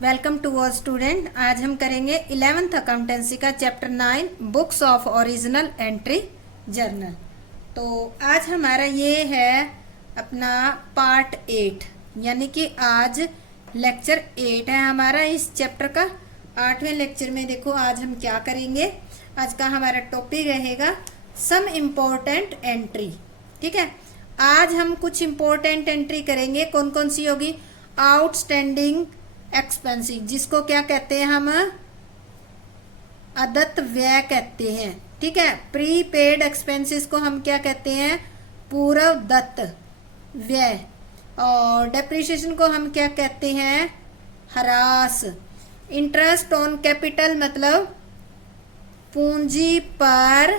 Welcome to our student. आज हम करेंगे 11th अकाउंटेंसी का chapter 9 books of original entry journal. तो आज हमारा ये है अपना पार्ट 8, यानी कि आज लेक्चर 8 है हमारा इस चैप्टर का। 8वें लेक्चर में देखो आज हम क्या करेंगे। आज का हमारा टॉपिक रहेगा सम इम्पोर्टेंट एंट्री। ठीक है, आज हम कुछ इम्पोर्टेंट एंट्री करेंगे। कौन कौन सी होगी? आउटस्टैंडिंग एक्सपेंसिव, जिसको क्या कहते हैं हम? अदत्त व्यय कहते हैं। ठीक है, प्रीपेड एक्सपेंसेस को हम क्या कहते हैं? पूर्व दत्त व्यय। और डेप्रिसिएशन को हम क्या कहते हैं? ह्रास। इंटरेस्ट ऑन कैपिटल मतलब पूंजी पर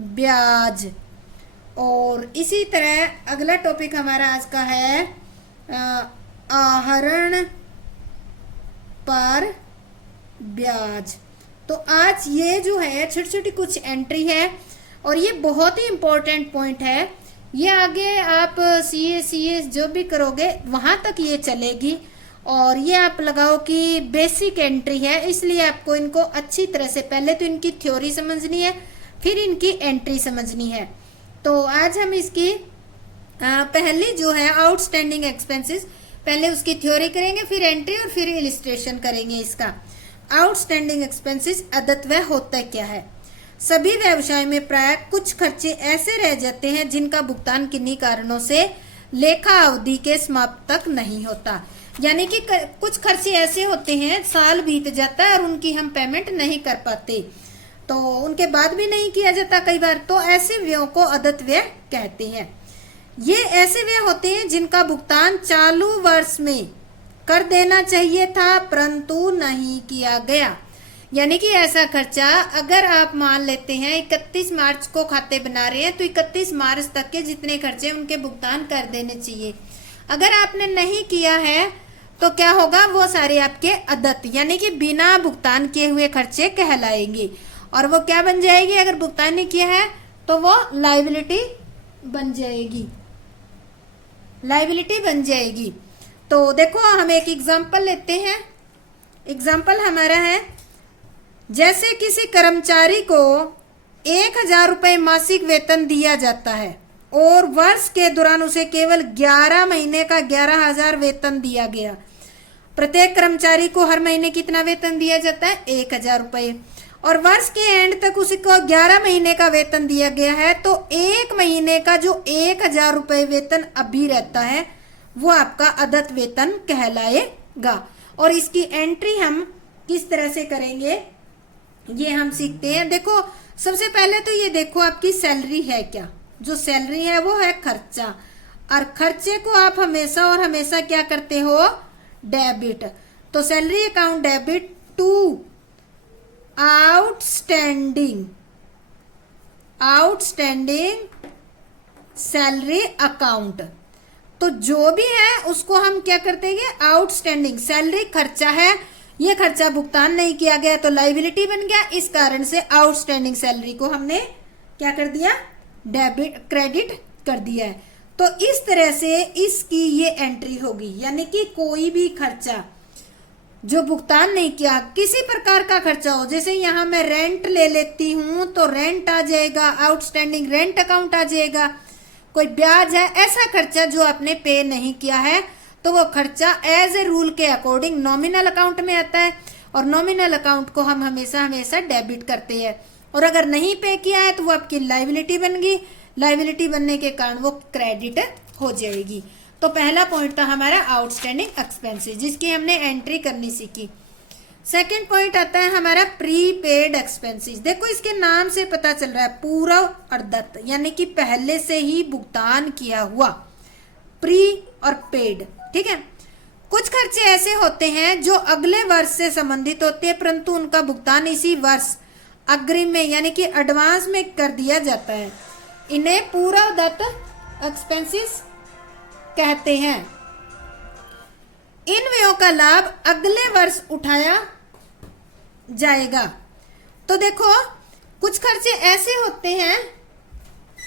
ब्याज। और इसी तरह अगला टॉपिक हमारा आज का है आहरण पर ब्याज। तो आज ये जो है छोटी छोटी कुछ एंट्री है और ये बहुत ही इम्पोर्टेंट पॉइंट है। ये आगे आप सीए जो भी करोगे वहां तक ये चलेगी। और ये आप लगाओ कि बेसिक एंट्री है, इसलिए आपको इनको अच्छी तरह से पहले तो इनकी थ्योरी समझनी है, फिर इनकी एंट्री समझनी है। तो आज हम इसकी पहली जो है आउटस्टैंडिंग एक्सपेंसेस, पहले उसकी थ्योरी करेंगे, फिर एंट्री और फिर इलिस्ट्रेशन करेंगे इसका। आउटस्टैंडिंग एक्सपेंसेस अदत्त व्यय होता क्या है? सभी व्यवसाय में प्राय कुछ खर्चे ऐसे रह जाते हैं जिनका भुगतान किन्हीं कारणों से लेखा अवधि के समाप्त तक नहीं होता। यानी कि कुछ खर्चे ऐसे होते हैं साल बीत जाता है और उनकी हम पेमेंट नहीं कर पाते, तो उनके बाद भी नहीं किया जाता कई बार, तो ऐसे व्ययों को अदत्त व्यय कहते हैं। ये ऐसे व्यय होते हैं जिनका भुगतान चालू वर्ष में कर देना चाहिए था परंतु नहीं किया गया। यानी कि ऐसा खर्चा अगर आप मान लेते हैं 31 मार्च को खाते बना रहे हैं तो 31 मार्च तक के जितने खर्चे उनके भुगतान कर देने चाहिए। अगर आपने नहीं किया है तो क्या होगा? वो सारे आपके अदत्त यानी कि बिना भुगतान किए हुए खर्चे कहलाएंगे। और वो क्या बन जाएगी? अगर भुगतान नहीं किया है तो वो लायबिलिटी बन जाएगी, लायबिलिटी बन जाएगी। तो देखो हम एक एग्जांपल लेते हैं। एग्जांपल हमारा है, जैसे किसी कर्मचारी को 1000 रुपये मासिक वेतन दिया जाता है और वर्ष के दौरान उसे केवल 11 महीने का 11,000 वेतन दिया गया। प्रत्येक कर्मचारी को हर महीने कितना वेतन दिया जाता है? 1000 रुपये। और वर्ष के एंड तक उसको 11 महीने का वेतन दिया गया है, तो एक महीने का जो 1000 रुपये वेतन अभी रहता है वो आपका अदत्त वेतन कहलाएगा। और इसकी एंट्री हम किस तरह से करेंगे ये हम सीखते हैं। देखो सबसे पहले तो ये देखो आपकी सैलरी है क्या? जो सैलरी है वो है खर्चा, और खर्चे को आप हमेशा और हमेशा क्या करते हो? डेबिट। तो salary account debit to outstanding salary account. तो जो भी है उसको हम क्या करते हैं? आउटस्टैंडिंग सैलरी खर्चा है, ये खर्चा भुगतान नहीं किया गया तो लायबिलिटी बन गया। इस कारण से आउटस्टैंडिंग सैलरी को हमने क्या कर दिया? डेबिट क्रेडिट कर दिया है। तो इस तरह से इसकी ये एंट्री होगी। यानी कि कोई भी खर्चा जो भुगतान नहीं किया, किसी प्रकार का खर्चा हो, जैसे यहाँ मैं रेंट ले लेती हूँ तो रेंट आ जाएगा, आउटस्टैंडिंग रेंट अकाउंट आ जाएगा। कोई ब्याज है, ऐसा खर्चा जो आपने पे नहीं किया है तो वो खर्चा एज ए रूल के अकॉर्डिंग नॉमिनल अकाउंट में आता है। और नॉमिनल अकाउंट को हम हमेशा हमेशा डेबिट करते हैं। और अगर नहीं पे किया है तो वो आपकी लायबिलिटी बन गई, लायबिलिटी बनने के कारण वो क्रेडिट हो जाएगी। तो पहला पॉइंट था हमारा आउटस्टैंडिंग एक्सपेंसेस, जिसकी हमने एंट्री करनी सीखी। सेकंड पॉइंट आता है हमारा प्रीपेड एक्सपेंसेस। देखो इसके नाम से पता चल रहा है पूर्व और दत्त, यानी कि पहले से ही भुगतान किया हुआ, प्री और पेड। ठीक है, कुछ खर्चे ऐसे होते हैं जो अगले वर्ष से संबंधित होते हैं परंतु उनका भुगतान इसी वर्ष अग्रिम में यानी कि एडवांस में कर दिया जाता है। इन्हें पूर्व दत्त एक्सपेंसेस कहते हैं। इन व्ययों का लाभ अगले वर्ष उठाया जाएगा। तो देखो कुछ खर्चे ऐसे होते हैं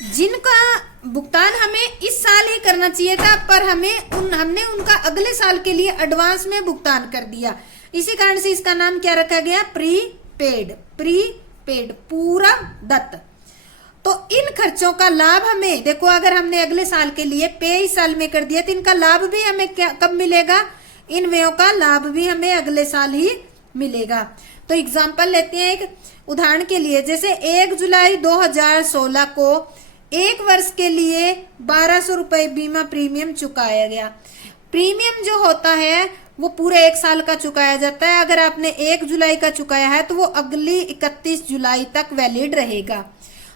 जिनका भुगतान हमें इस साल ही करना चाहिए था, पर हमने उनका अगले साल के लिए एडवांस में भुगतान कर दिया, इसी कारण से इसका नाम क्या रखा गया, प्रीपेड। प्रीपेड पूरा दत्त। तो इन खर्चों का लाभ हमें देखो, अगर हमने अगले साल के लिए पे इस साल में कर दिया तो इनका लाभ भी हमें कब मिलेगा, इन व्ययों का लाभ भी हमें अगले साल ही मिलेगा। तो एग्जाम्पल लेते हैं एक उदाहरण के लिए, जैसे 1 जुलाई 2016 को एक वर्ष के लिए 1200 रुपए बीमा प्रीमियम चुकाया गया। प्रीमियम जो होता है वो पूरे एक साल का चुकाया जाता है। अगर आपने 1 जुलाई का चुकाया है तो वो अगली 31 जुलाई तक वैलिड रहेगा।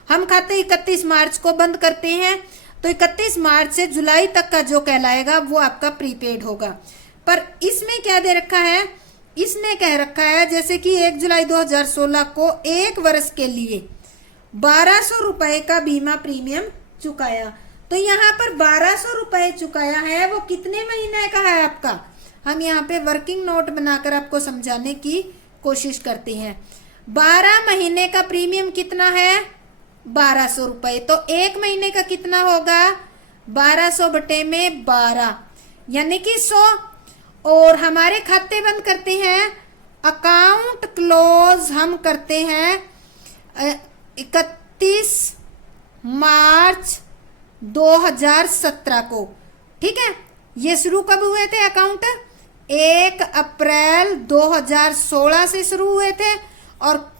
हम खाते 31 मार्च को बंद करते हैं, तो 31 मार्च से जुलाई तक का जो कहलाएगा वो आपका प्रीपेड होगा। पर इसमें क्या दे रखा है, इसने कह रखा है जैसे कि 1 जुलाई 2016 को एक वर्ष के लिए 1200 रुपए का बीमा प्रीमियम चुकाया। तो यहाँ पर 1200 रुपए चुकाया है, वो कितने महीने का है आपका, हम यहाँ पे वर्किंग नोट बनाकर आपको समझाने की कोशिश करते हैं। 12 महीने का प्रीमियम कितना है, 1200 रुपए। तो एक महीने का कितना होगा, 1200 बटे में 12 यानी कि 100। और हमारे खाते बंद करते हैं, अकाउंट क्लोज हम करते हैं 31 मार्च 2017 को। ठीक है, ये शुरू कब हुए थे अकाउंट, 1 अप्रैल 2016 से शुरू हुए थे, और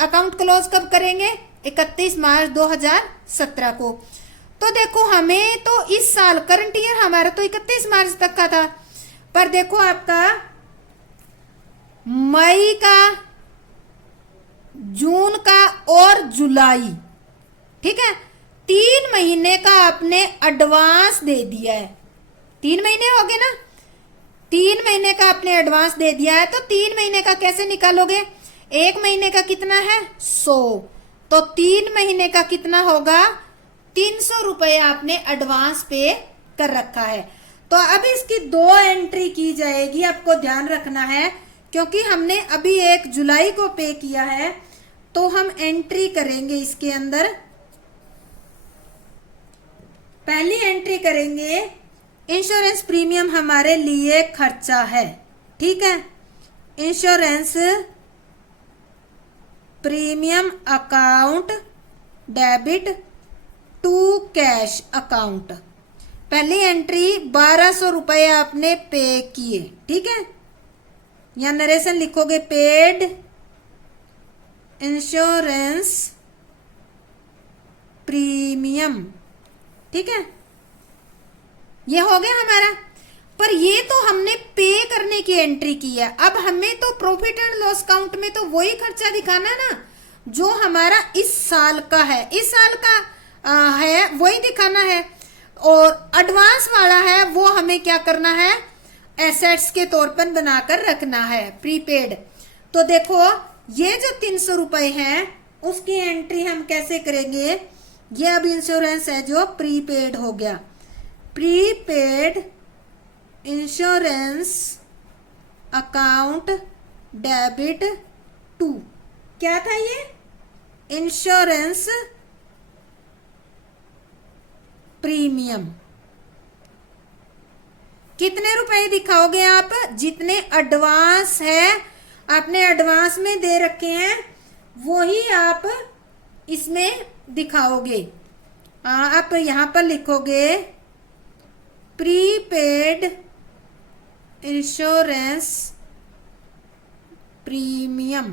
अकाउंट क्लोज कब करेंगे, 31 मार्च 2017 को। तो देखो हमें तो इस साल करंट ईयर हमारा तो 31 मार्च तक का था, पर देखो आपका मई का, जून का और जुलाई, ठीक है, 3 महीने का आपने एडवांस दे दिया है। 3 महीने हो गए ना, 3 महीने का आपने एडवांस दे दिया है। तो 3 महीने का कैसे निकालोगे, एक महीने का कितना है 100, तो 3 महीने का कितना होगा, 300 रुपए आपने एडवांस पे कर रखा है। तो अब इसकी 2 एंट्री की जाएगी, आपको ध्यान रखना है, क्योंकि हमने अभी 1 जुलाई को पे किया है। तो हम एंट्री करेंगे इसके अंदर, पहली एंट्री करेंगे इंश्योरेंस प्रीमियम हमारे लिए खर्चा है। ठीक है, insurance premium account debit to cash account. पहली एंट्री 1200 रुपए आपने पे किए। ठीक है, या नरेशन लिखोगे, पेड इंश्योरेंस प्रीमियम। ठीक है, ये हो गया हमारा। पर ये तो हमने पे करने की एंट्री की है। अब हमें तो प्रॉफिट एंड लॉस काउंट में तो वही खर्चा दिखाना है ना जो हमारा इस साल का है, इस साल का है वही दिखाना है। और एडवांस वाला है वो हमें क्या करना है, एसेट्स के तौर पर बनाकर रखना है, प्रीपेड। तो देखो ये जो 300 रुपए हैं उसकी एंट्री हम कैसे करेंगे, ये अब इंश्योरेंस है जो प्रीपेड हो गया, prepaid insurance account debit to, क्या था ये, इंश्योरेंस प्रीमियम। कितने रुपए दिखाओगे आप, जितने एडवांस है आपने एडवांस में दे रखे हैं वही आप इसमें दिखाओगे। आप यहां पर लिखोगे प्रीपेड इंश्योरेंस प्रीमियम,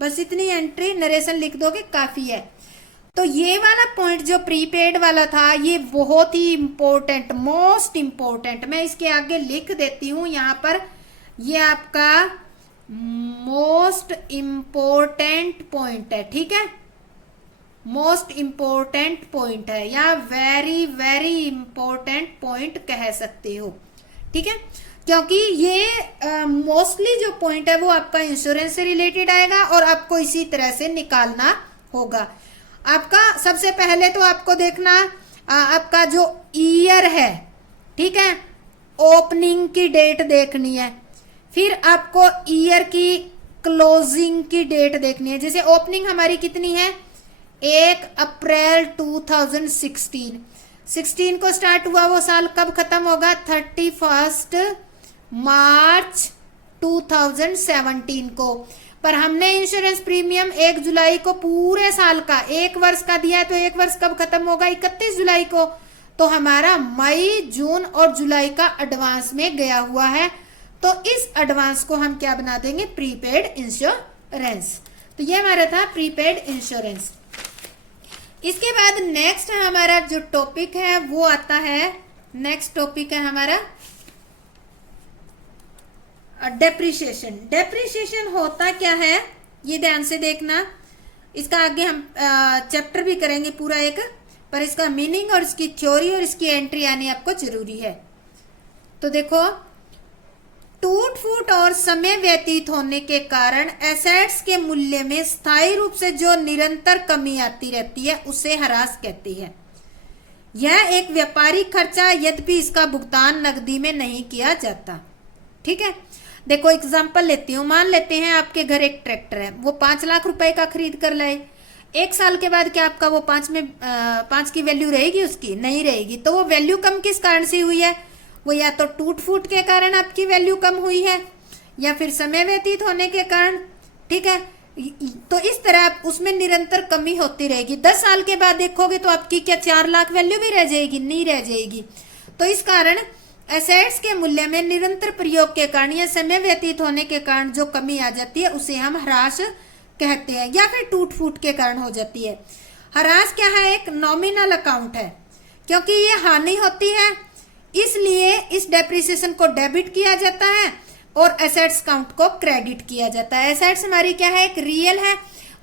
बस इतनी एंट्री नरेशन लिख दोगे काफी है। तो ये वाला पॉइंट जो प्रीपेड वाला था ये बहुत ही इंपॉर्टेंट, मोस्ट इंपॉर्टेंट, मैं इसके आगे लिख देती हूं यहां पर, ये आपका मोस्ट इंपॉर्टेंट पॉइंट है। ठीक है, मोस्ट इंपॉर्टेंट पॉइंट है या वेरी वेरी इंपॉर्टेंट पॉइंट कह सकते हो। ठीक है, क्योंकि ये मोस्टली जो पॉइंट है वो आपका इंश्योरेंस से रिलेटेड आएगा और आपको इसी तरह से निकालना होगा। आपका सबसे पहले तो आपको देखना आपका जो ईयर है, ठीक है, ओपनिंग की डेट देखनी है, फिर आपको ईयर की क्लोजिंग की डेट देखनी है। जैसे ओपनिंग हमारी कितनी है 1 अप्रैल 2016। 16 को स्टार्ट हुआ वो साल, कब खत्म होगा? 31 मार्च 2017 को। पर हमने इंश्योरेंस प्रीमियम 1 जुलाई को पूरे साल का 1 वर्ष का दिया है, तो 1 वर्ष कब खत्म होगा? 31 जुलाई को। तो हमारा मई, जून और जुलाई का एडवांस में गया हुआ है, तो इस एडवांस को हम क्या बना देंगे? Prepaid insurance. तो ये हमारा था प्रीपेड इंश्योरेंस। इसके बाद नेक्स्ट हमारा जो टॉपिक है वो आता है, नेक्स्ट टॉपिक है हमारा डेप्रिसिएशन। डेप्रिसिएशन होता क्या है ये ध्यान से देखना, इसका आगे हम चैप्टर भी करेंगे पूरा एक, पर इसका मीनिंग और इसकी थ्योरी और इसकी एंट्री आनी आपको जरूरी है। तो देखो, टूट फूट और समय व्यतीत होने के कारण एसेट्स के मूल्य में स्थायी रूप से जो निरंतर कमी आती रहती है उसे ह्रास कहती है। यह एक व्यापारिक खर्चा, यद्यपि इसका भुगतान नकदी में नहीं किया जाता। ठीक है, देखो एग्जांपल लेती हूँ। मान लेते हैं आपके घर एक ट्रैक्टर है, वो 5 लाख रुपए का खरीद कर लाए। 1 साल के बाद क्या आपका वो 5 की वैल्यू रहेगी? उसकी नहीं रहेगी। तो वो वैल्यू कम किस कारण से हुई है? वो या तो टूट फूट के कारण आपकी वैल्यू कम हुई है, या फिर समय व्यतीत होने के कारण। ठीक है, तो इस तरह आप उसमें निरंतर कमी होती रहेगी। 10 साल के बाद देखोगे तो आपकी क्या 4 लाख वैल्यू भी रह जाएगी? नहीं रह जाएगी। तो इस कारण एसेट्स के मूल्य में निरंतर प्रयोग के कारण या समय व्यतीत होने के कारण जो कमी आ जाती है उसे हम ह्रास कहते हैं, या फिर टूट फूट के कारण हो जाती है। ह्रास क्या है? एक नॉमिनल अकाउंट है, क्योंकि ये हानि होती है इसलिए इस डेप्रिसिएशन को डेबिट किया जाता है और एसेट्स काउंट को क्रेडिट किया जाता है। एसेट्स हमारी क्या है? एक रियल है,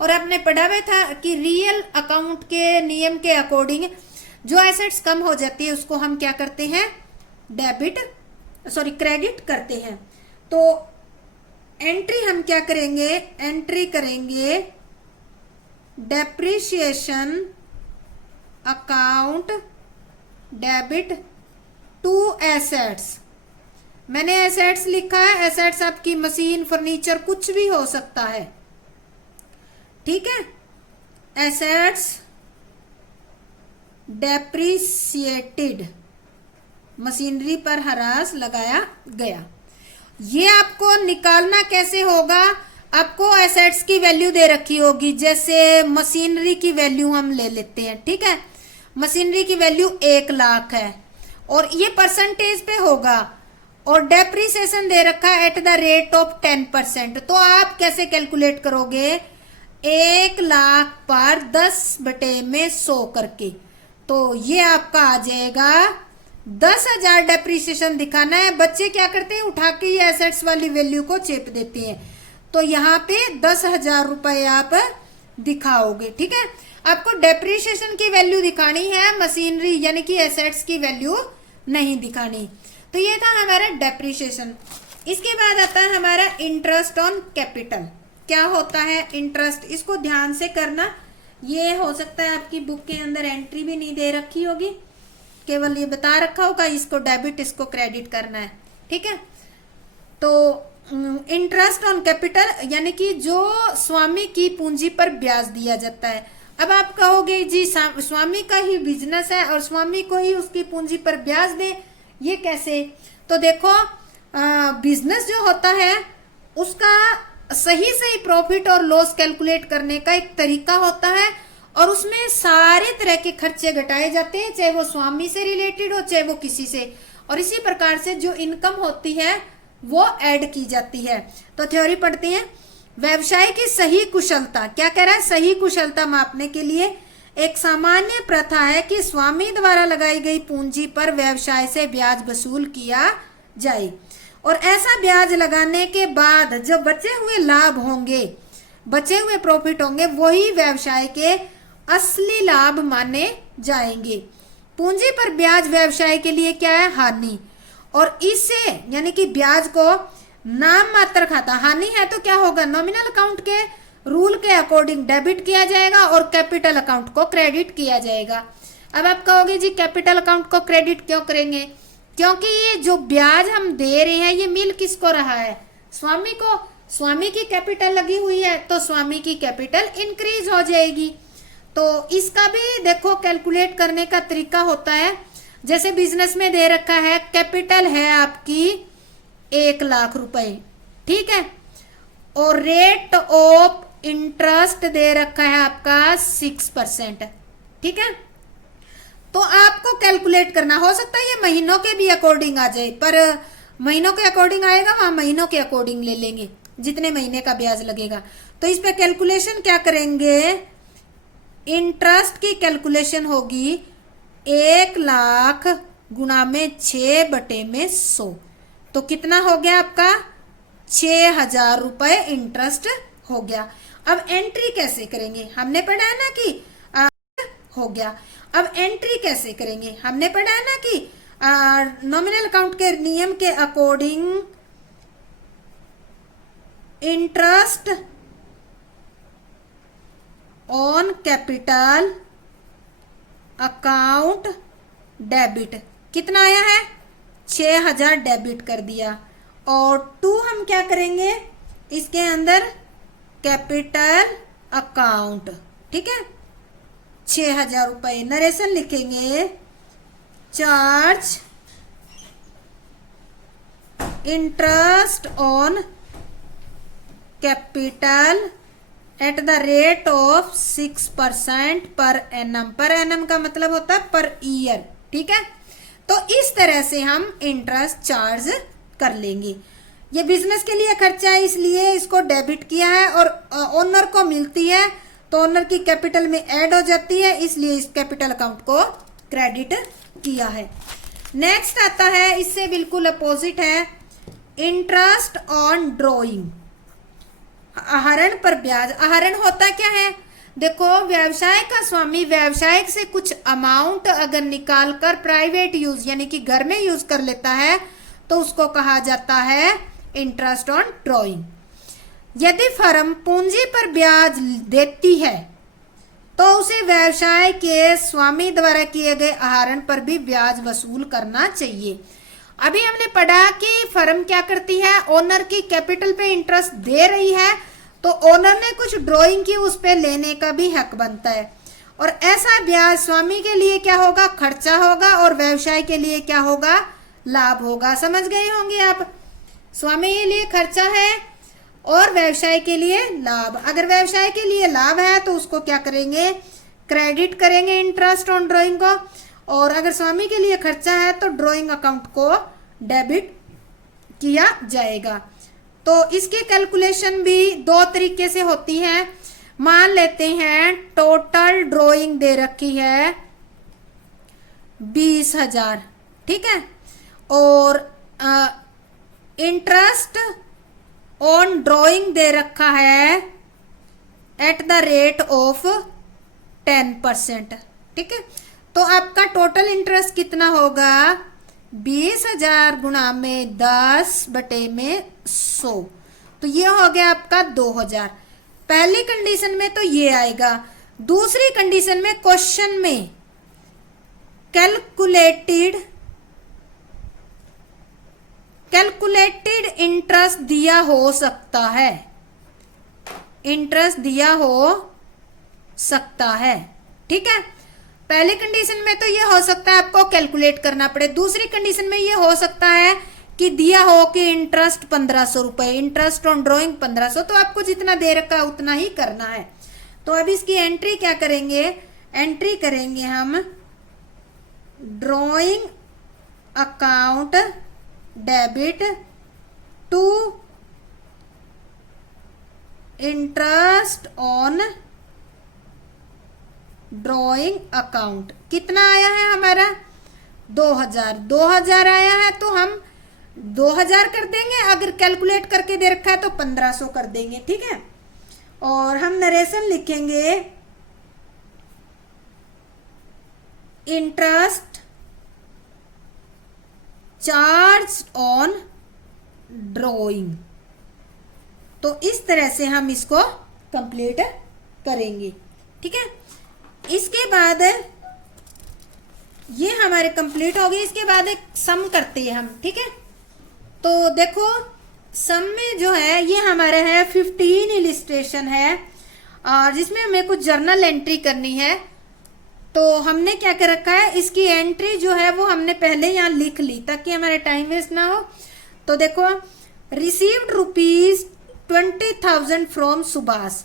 और आपने पढ़ा हुआ था कि रियल अकाउंट के नियम के अकॉर्डिंग जो एसेट्स कम हो जाती है उसको हम क्या करते हैं? क्रेडिट करते हैं। तो एंट्री हम क्या करेंगे? एंट्री करेंगे depreciation account debit to assets. मैंने एसेट्स लिखा है, एसेट्स आपकी मशीन, फर्नीचर, कुछ भी हो सकता है। ठीक है, एसेट्स डेप्रिसिएटेड, मशीनरी पर ह्रास लगाया गया। ये आपको निकालना कैसे होगा? आपको एसेट्स की वैल्यू दे रखी होगी, जैसे मशीनरी की वैल्यू हम ले लेते हैं। ठीक है, मशीनरी की वैल्यू 1 लाख है और ये परसेंटेज पे होगा, और डेप्रिसिएशन दे रखा है एट द रेट ऑफ 10%। तो आप कैसे कैलकुलेट करोगे? 1 लाख पर 10/100 करके, तो ये आपका आ जाएगा 10,000 डेप्रिसिएशन दिखाना है। बच्चे क्या करते हैं? उठा के ये एसेट्स वाली वैल्यू को चेप देते हैं, तो यहाँ पे 10,000 रुपए आप दिखाओगे। ठीक है, आपको डेप्रिसिएशन की वैल्यू दिखानी है, मशीनरी यानी कि एसेट्स की वैल्यू नहीं दिखानी। तो ये था हमारा डेप्रिसिएशन। इसके बाद आता है हमारा इंटरेस्ट ऑन कैपिटल। क्या होता है इंटरेस्ट? इसको ध्यान से करना, ये हो सकता है आपकी बुक के अंदर एंट्री भी नहीं दे रखी होगी, केवल ये बता रखा होगा इसको डेबिट इसको क्रेडिट करना है। ठीक है, तो इंटरेस्ट ऑन कैपिटल यानी कि जो स्वामी की पूंजी पर ब्याज दिया जाता है। अब आप कहोगे जी स्वामी का ही बिजनेस है और स्वामी को ही उसकी पूंजी पर ब्याज दे, ये कैसे? तो देखो, बिजनेस जो होता है उसका सही सही प्रॉफिट और लॉस कैलकुलेट करने का एक तरीका होता है, और उसमें सारे तरह के खर्चे घटाए जाते हैं, चाहे वो स्वामी से रिलेटेड हो चाहे वो किसी से, और इसी प्रकार से जो इनकम होती है वो ऐड की जाती है। तो थ्योरी पढ़ते हैं। व्यवसाय की सही कुशलता, क्या कह रहा है? सही कुशलता मापने के लिए एक सामान्य प्रथा है कि स्वामी द्वारा लगाई गई पूंजी पर व्यवसाय से ब्याज वसूल किया जाए, और ऐसा ब्याज लगाने के बाद जो बचे हुए लाभ होंगे, बचे हुए प्रॉफिट होंगे, वही व्यवसाय के असली लाभ माने जाएंगे। पूंजी पर ब्याज व्यवसाय के लिए क्या है? हानि, और इससे यानी कि ब्याज को नाम मात्र खाता, हानि है तो क्या होगा? नॉमिनल अकाउंट के रूल के अकॉर्डिंग डेबिट किया जाएगा और कैपिटल अकाउंट को क्रेडिट किया जाएगा। अब आप कहोगे जी कैपिटल अकाउंट को क्रेडिट क्यों करेंगे? क्योंकि ये जो ब्याज हम दे रहे हैं ये मिल किसको रहा है? स्वामी को। स्वामी की कैपिटल लगी हुई है तो स्वामी की कैपिटल इंक्रीज हो जाएगी। तो तो इसका भी देखो कैलकुलेट करने का तरीका होता है। जैसे बिजनेस में दे रखा है, कैपिटल है आपकी 1 लाख रुपए, ठीक है, और रेट ऑफ इंटरेस्ट दे रखा है आपका 6%, ठीक है। तो आपको कैलकुलेट करना, हो सकता है ये महीनों के भी अकॉर्डिंग आ जाए, पर महीनों के अकॉर्डिंग आएगा वहां महीनों के अकॉर्डिंग ले लेंगे जितने महीने का ब्याज लगेगा। तो इस पे कैलकुलेशन क्या करेंगे, इंटरेस्ट की कैलकुलेशन होगी 1 लाख गुणा में 6/100, तो कितना हो गया आपका 6,000 रुपए इंटरेस्ट हो गया। अब एंट्री कैसे करेंगे, हमने पढ़ा है ना कि हो गया। अब एंट्री कैसे करेंगे, हमने पढ़ा है ना कि नॉमिनल अकाउंट के नियम के according interest on capital account debit, कितना आया है 6,000 डेबिट कर दिया, और 2 हम क्या करेंगे इसके अंदर कैपिटल अकाउंट, ठीक है, 6,000 रुपए। नरेशन लिखेंगे, charge interest on capital eight the rate of 6% per annum. Per annum का मतलब होता है पर ईयर, ठीक है। तो इस तरह से हम इंटरेस्ट चार्ज कर लेंगे। ये बिजनेस के लिए खर्चा है इसलिए इसको डेबिट किया है, और ओनर को मिलती है तो ओनर की कैपिटल में ऐड हो जाती है, इसलिए इस कैपिटल अकाउंट को क्रेडिट किया है। नेक्स्ट आता है, इससे बिल्कुल अपोजिट है, इंटरेस्ट ऑन ड्रॉइंग, आहरण पर ब्याज। आहरण होता क्या है, देखो व्यवसाय का स्वामी व्यवसाय से कुछ अमाउंट अगर निकाल कर प्राइवेट यूज यानी कि घर में यूज कर लेता है तो उसको कहा जाता है इंटरेस्ट ऑन ड्रॉइंग। यदि फर्म पूंजी पर ब्याज देती है तो उसे व्यवसाय के स्वामी द्वारा किए गए आहरण पर भी ब्याज वसूल करना चाहिए। अभी हमने पढ़ा कि फर्म क्या करती है, ओनर की कैपिटल पे इंटरेस्ट दे रही है, तो ओनर ने कुछ ड्राइंग की, उस पे लेने का भी हक बनता है। और ऐसा ब्याज स्वामी के लिए क्या होगा, खर्चा होगा, और व्यवसाय के लिए क्या होगा, लाभ होगा। समझ गए होंगे आप, स्वामी के लिए खर्चा है और व्यवसाय के लिए लाभ। अगर व्यवसाय के लिए लाभ है तो उसको क्या करेंगे, क्रेडिट करेंगे इंटरेस्ट ऑन ड्राइंग को, और अगर स्वामी के लिए खर्चा है तो ड्राइंग अकाउंट को डेबिट किया जाएगा। तो इसकी कैलकुलेशन भी 2 तरीके से होती है। मान लेते हैं टोटल ड्राइंग दे रखी है 20,000, ठीक है, और इंटरेस्ट ऑन ड्राइंग दे रखा है एट द रेट ऑफ 10%, ठीक है। तो आपका टोटल इंटरेस्ट कितना होगा, 20,000 गुणा में 10/100, तो ये हो गया आपका 2,000। पहली कंडीशन में तो ये आएगा। दूसरी कंडीशन में क्वेश्चन में कैलकुलेटेड इंटरेस्ट दिया हो सकता है, इंटरेस्ट दिया हो सकता है, ठीक है। पहली कंडीशन में तो ये हो सकता है आपको कैलकुलेट करना पड़े। दूसरी कंडीशन में ये हो सकता है कि दिया हो कि इंटरेस्ट 1,500 रुपए, इंटरेस्ट ऑन ड्राइंग 1,500, तो आपको जितना दे रखा है उतना ही करना है। तो अब इसकी एंट्री क्या करेंगे, एंट्री करेंगे हम drawing account debit to interest on drawing account. कितना आया है हमारा 2,000 आया है, तो हम 2,000 कर देंगे। अगर कैलकुलेट करके दे रखा है तो 1,500 कर देंगे, ठीक है। और हम नरेशन लिखेंगे, इंटरेस्ट चार्ज ऑन ड्राइंग। तो इस तरह से हम इसको कंप्लीट करेंगे, ठीक है। इसके बाद ये हमारे कंप्लीट हो गई। इसके बाद एक सम करते हैं हम, ठीक है। तो देखो सम में जो है ये हमारे है 15 इलिस्ट्रेशन है। और जिसमें हमें कुछ जर्नल एंट्री करनी है। तो हमने क्या कर रखा है, इसकी एंट्री जो है वो हमने पहले यहाँ लिख ली ताकि हमारा टाइम वेस्ट ना हो। तो देखो, रिसीव्ड ₹20,000 फ्रॉम सुभाष,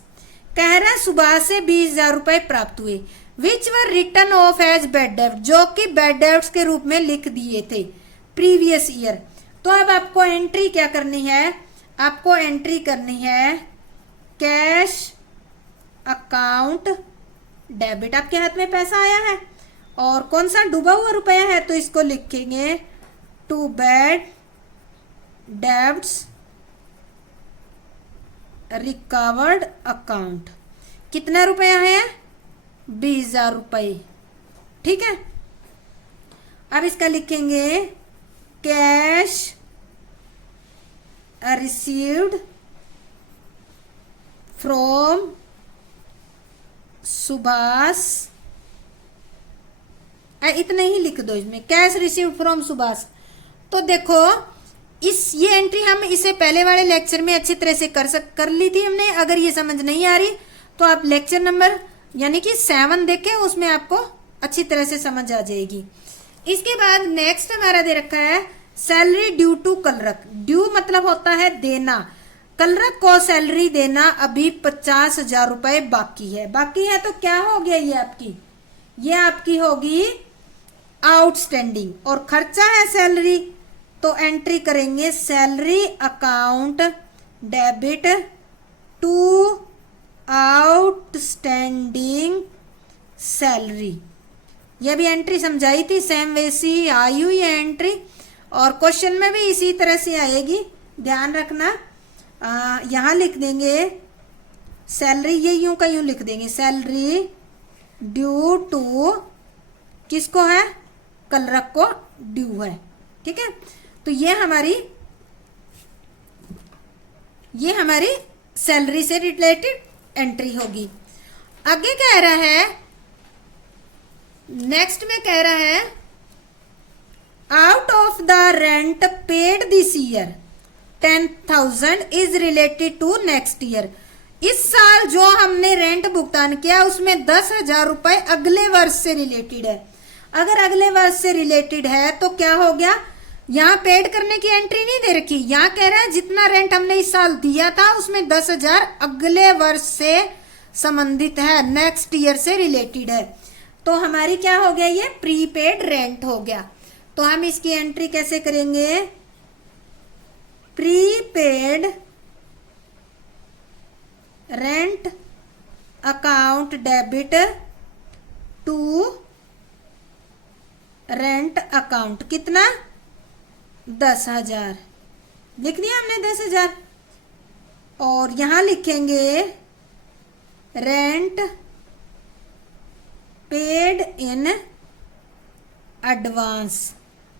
कह रहा है सुभाष से 20,000 रुपए प्राप्त हुए, विच वर रिटर्न ऑफ एज बैड डेब्ट, जो कि बैड डेब्ट्स के रूप में लिख दिए थे प्रीवियस ईयर। तो अब आपको एंट्री क्या करनी है, आपको एंट्री करनी है कैश अकाउंट डेबिट। आपके हाथ में पैसा आया है और कौन सा डूबा हुआ रुपया है, तो इसको लिखेंगे to bad debts recovered account. कितना रुपया है, 20,000 रुपये। ठीक है, अब इसका लिखेंगे कैश रिसीव्ड फ्रॉम सुभाष, इतना ही लिख दो इसमें, कैश रिसीव्ड फ्रॉम सुभाष। तो देखो ये एंट्री हम इसे पहले वाले लेक्चर में अच्छी तरह से कर ली थी हमने। अगर ये समझ नहीं आ रही तो आप लेक्चर नंबर यानी कि 7 देखें, उसमें आपको अच्छी तरह से समझ आ जाएगी। इसके बाद नेक्स्ट हमारा दे रखा है salary due to clerk. Due मतलब होता है देना, कलरक को सैलरी देना अभी 50,000 रुपए बाकी है। बाकी है तो क्या हो गया, ये आपकी होगी आउटस्टैंडिंग, और खर्चा है सैलरी, तो एंट्री करेंगे salary account debit to outstanding salary. ये भी एंट्री समझाई थी, सेम वैसी आई हुई है एंट्री, और क्वेश्चन में भी इसी तरह से आएगी, ध्यान रखना। यहाँ लिख देंगे सैलरी, ये यूं का यूं लिख देंगे, सैलरी ड्यू टू किसको है, कलरक को ड्यू है। ठीक है, तो ये हमारी सैलरी से रिलेटेड एंट्री होगी। आगे कह रहा है, नेक्स्ट में कह रहा है out of the rent paid this year 10,000 is related to next year. इस साल जो हमने रेंट भुगतान किया उसमें 10,000 रुपए अगले वर्ष से रिलेटेड है। अगर अगले वर्ष से रिलेटेड है तो क्या हो गया, यहाँ पेड करने की एंट्री नहीं दे रखी, यहाँ कह रहा है जितना रेंट हमने इस साल दिया था उसमें 10,000 अगले वर्ष से संबंधित है, नेक्स्ट ईयर से रिलेटेड है। तो हमारी क्या हो गया, ये प्रीपेड रेंट हो गया। तो हम इसकी एंट्री कैसे करेंगे, prepaid rent account debit to rent account, कितना 10,000 लिख दिया हमने 10,000, और यहां लिखेंगे रेंट पेड इन एडवांस।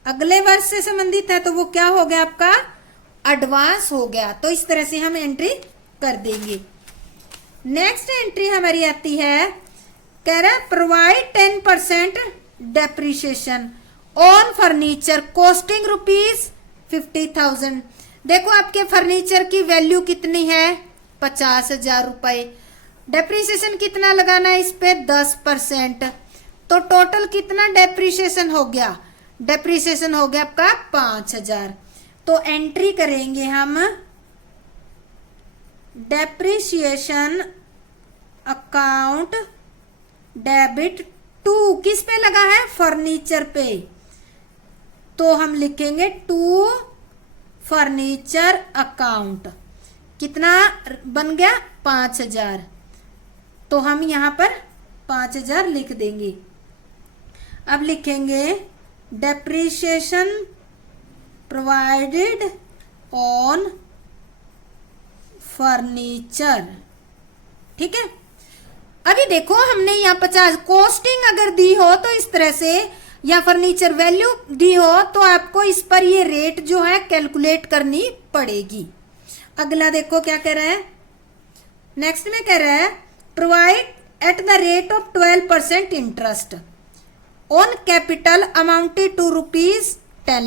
अगले वर्ष से संबंधित है तो वो क्या हो गया, आपका एडवांस हो गया। तो इस तरह से हम एंट्री कर देंगे। नेक्स्ट एंट्री हमारी आती है, कह रहा है provide 10% depreciation on furniture costing ₹50,000। देखो आपके फर्नीचर की वैल्यू कितनी है, 50,000 रुपए। डेप्रिसिएशन कितना लगाना है इस पे, 10%। तो टोटल कितना डेप्रिसिएशन हो गया, डेप्रिसिएशन हो गया आपका 5,000। तो एंट्री करेंगे हम डेप्रिसिएशन अकाउंट डेबिट टू, किस पे लगा है, फर्नीचर पे। तो हम लिखेंगे टू फर्नीचर अकाउंट, कितना बन गया 5,000। तो हम यहां पर 5,000 लिख देंगे। अब लिखेंगे डेप्रिसिएशन प्रोवाइडेड ऑन फर्नीचर। ठीक है, अभी देखो हमने यहाँ 50 कॉस्टिंग अगर दी हो तो इस तरह से, या फर्नीचर वैल्यू दी हो तो आपको इस पर ये रेट जो है कैलकुलेट करनी पड़ेगी। अगला देखो क्या कह रहा है, नेक्स्ट में कह रहा है provide at the rate of 12% interest on capital amounted to ₹10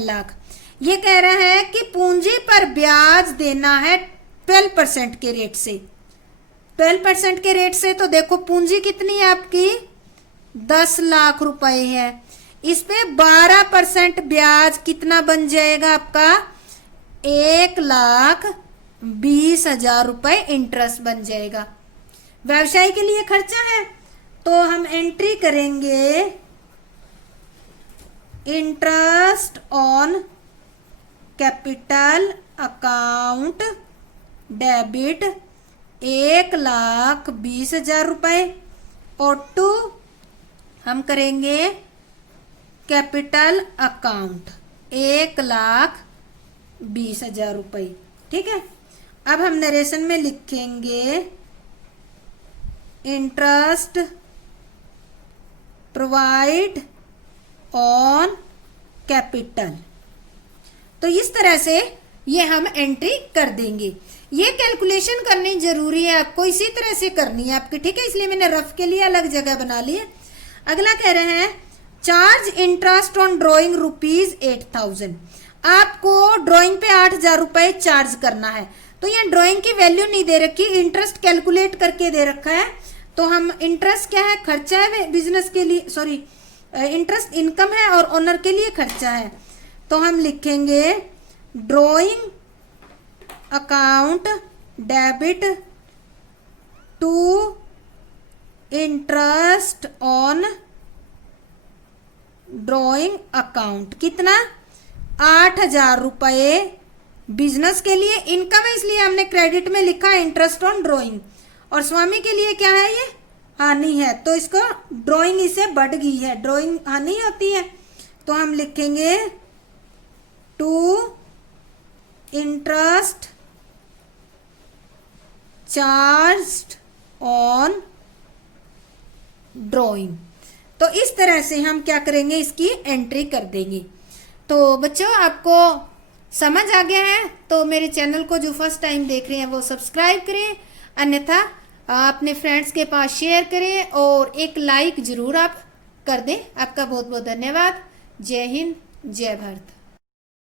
lakh. ये कह रहा है कि पूंजी पर ब्याज देना है 12% के रेट से। 12% के रेट से, तो देखो पूंजी कितनी है आपकी 10 लाख रुपए है। इस पे 12% ब्याज कितना बन जाएगा आपका 1,20,000 रुपए इंटरेस्ट बन जाएगा। व्यवसाय के लिए खर्चा है तो हम एंट्री करेंगे interest on capital account debit 1,20,000 रुपए, और टू हम करेंगे कैपिटल अकाउंट 1,20,000 रुपए। ठीक है, अब हम नरेशन में लिखेंगे इंटरेस्ट प्रोवाइड ऑन कैपिटल। तो इस तरह से ये हम एंट्री कर देंगे। ये कैलकुलेशन करनी जरूरी है, आपको इसी तरह से करनी है आपकी। ठीक है, इसलिए मैंने रफ के लिए अलग जगह बना ली है। अगला कह रहे हैं चार्ज इंटरेस्ट ऑन ड्रॉइंग ₹8,000। आपको ड्राइंग पे 8,000 रुपए चार्ज करना है। तो यहाँ ड्राइंग की वैल्यू नहीं दे रखी, इंटरेस्ट कैलकुलेट करके दे रखा है। तो हम इंटरेस्ट क्या है, खर्चा है बिजनेस के लिए, सॉरी इंटरेस्ट इनकम है और ओनर के लिए खर्चा है। तो हम लिखेंगे drawing account debit to interest on drawing account, कितना 8,000 रुपए बिजनेस के लिए इनकम है, इसलिए हमने क्रेडिट में लिखा इंटरेस्ट ऑन ड्रॉइंग। और स्वामी के लिए क्या है, ये हानि है, तो इसको ड्रॉइंग इसे बढ़ गई है, ड्रॉइंग हानि होती है। तो हम लिखेंगे to interest charged on drawing. तो इस तरह से हम क्या करेंगे, इसकी एंट्री कर देंगे। तो बच्चों आपको समझ आ गया है तो मेरे चैनल को जो फर्स्ट टाइम देख रहे हैं वो सब्सक्राइब करें, अन्यथा अपने फ्रेंड्स के पास शेयर करें और एक लाइक जरूर आप कर दें। आपका बहुत बहुत धन्यवाद। जय हिंद, जय भारत।